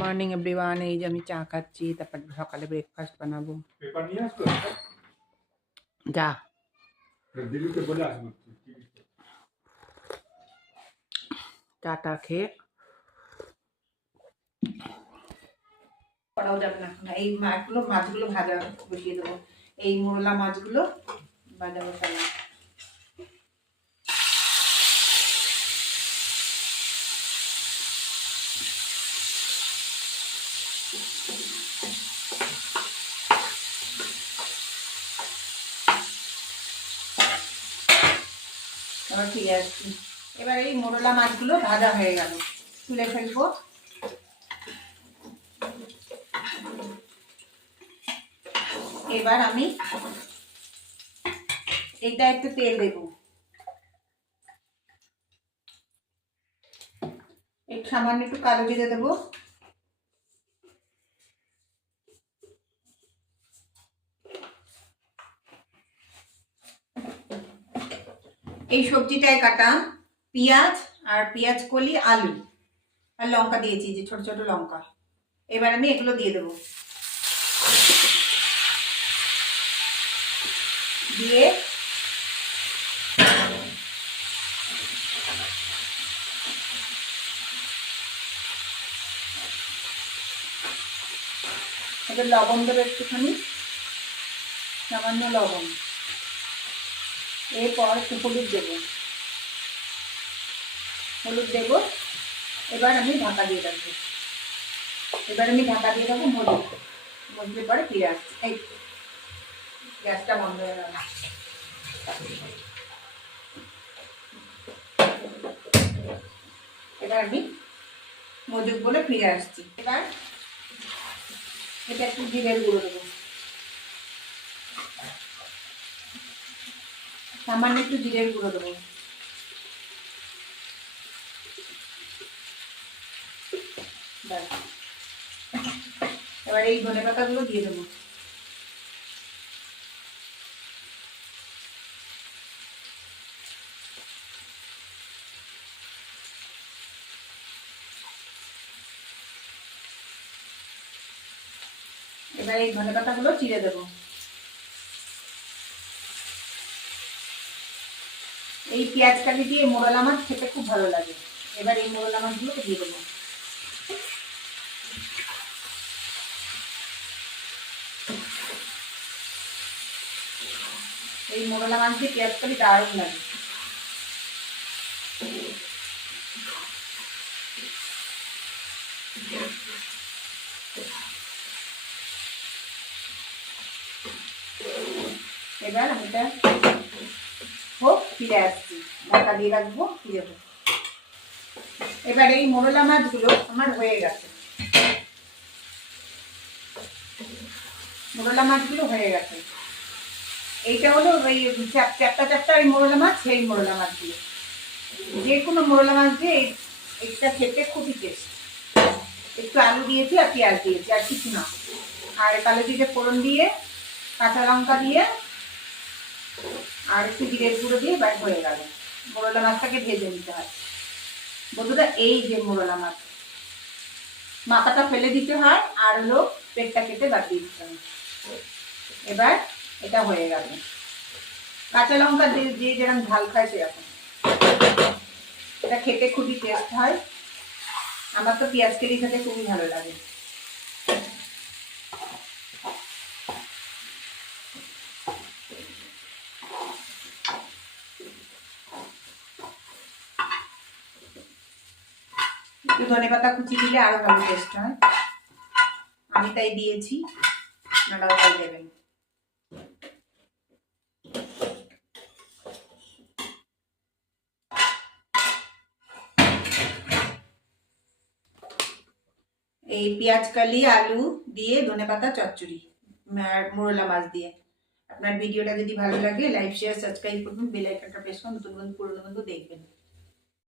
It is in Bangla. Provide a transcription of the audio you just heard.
Morning everyone. এই যে আমি চা খাচ্ছি, তারপর সকালে ব্রেকফাস্ট বানাবো। পেপার নিয়ে আসতো যা দিদিকে বলে আসবো। চাটা খেয়ে করাও যাবে না এখন। এই মাছগুলো ভাজা বসিয়ে দেবো। এই মোরলা মাছগুলো ভাজা বসাবো। আবার ফিরে আসছি। এবার এই মোরলা মাছগুলো ভাজা হয়ে গেল, তুলে ফেলবো। এবার আমি এটা একটু তেল দেবো, একটু সামান্য একটু কালো জিরে দেবো। এই সবজিটায় কাটা পেঁয়াজ আর পেঁয়াজ কলি, আলু আর লঙ্কা দিয়েছি, যে ছোট ছোট লঙ্কা। এবার আমি এগুলো দিয়ে দেবো, দিয়ে এবার লবণ দেবো একটুখানি, সামান্য লবণ। এরপর একটু হলুদ দেবো, এবার আমি ঢাকা দিয়ে রাখবো। মজলে পরে ফিরে আসছি। এই গ্যাসটা বন্ধ হয়ে গেল। এবার আমি মজুক বলে ফিরে আসছি। এবার এটা একটু জিরের গুঁড়ো দেবো, সামান্য একটু জিরের গুঁড়ো দেবো। এবার এই ধনে পাতাগুলো দিয়ে দেবো। এবার এই ধনে পাতাগুলো চিড়ে দেবো। এই পেঁয়াজ কালি দিয়ে মোরলা মাছ খেতে খুব ভালো লাগে। এবার এই মোরলা মাছগুলোকে দিয়ে দেবো। এই মোরলা মাছ দিয়ে পেঁয়াজ কালি দারুণ লাগে। এবার আমি এটা হোক, ফিরে আসছি। ঢাকা দিয়ে রাখবো, ফিরে হোক। এবার এই মোরলা মাছগুলো আমার হয়ে গেছে। এইটা হলো ওই চ্যাপ্টা চ্যাপ্টা ওই মোরলা মাছ, সেই মোরলা মাছগুলো। যে কোনো মোরলা মাছ দিয়ে এইটা খেতে খুবই টেস্ট। একটু আলু দিয়েছি আর পেঁয়াজ দিয়েছি, আর কিছু না। আর কালো জিরে ফোড়ন দিয়ে, কাঁচা লঙ্কা দিয়ে, আর একটু জিরের গুঁড়ো দিয়ে বাড়ি হয়ে গেল। মোরলা মাছটাকে ভেজে নিতে হয় বন্ধুরা। এই যে মোরলা মাছ, মাথাটা ফেলে দিতে হয়, আর হলো পেটটা কেটে বাদ দিয়ে দিতে হয়। এবার এটা হয়ে গেল। কাঁচা লঙ্কা দিয়ে যে যেরকম ঝাল খায় সেরকম। এটা খেতে খুবই টেস্ট হয়। আমার তো পেঁয়াজ কেলি খেতে খুবই ভালো লাগে। একটু ধনেপাতা কুচি দিলে আরো ভালো টেস্ট হয়। আমি তাই দিয়েছি, আপনারাও তাই দেবেন। এই পেঁয়াজ কালি, আলু দিয়ে ধনেপাতা চচ্চড়ি মোরলা মাছ দিয়ে। আপনার ভিডিওটা যদি ভালো লাগে লাইক শেয়ার সাবস্ক্রাইব করবেন, বেল আইকনটা প্রেস করুন। নতুন বন্ধু পুরনো বন্ধু দেখবেন।